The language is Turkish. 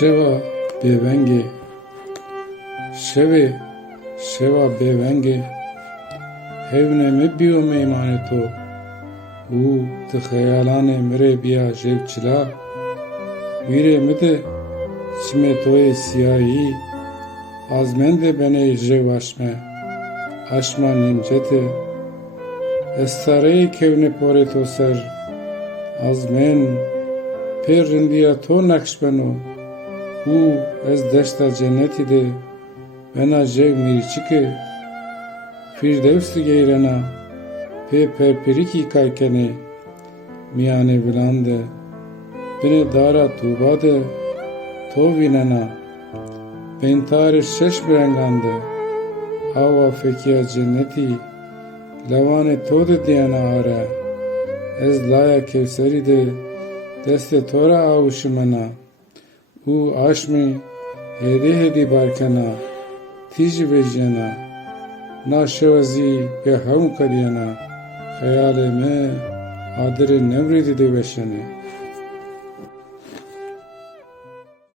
Şeva bevenge, şeve şeva bevenge, hevne me biyo meymane to, u te khayalane mere biya jevçila, vire me de çime toye siyahi, azmende bene jev aşme, aşma nimcete, estare kevne pore to ser, azmen, per rindiya to nakşbeno, u ez deşta cenneti de bena jev mirçike firdevsi geyrena pe perperiki kaykene miyane vilande bine dara tuba de to vinena bentare şeş brengande hava fekiya cenneti lavane to de diyana ara ez laya kevseri de deste tora avuşumena u aşmi hedi barkana tij vejana naşevazi be ham kadiyana hayale me adere nevridi de veşene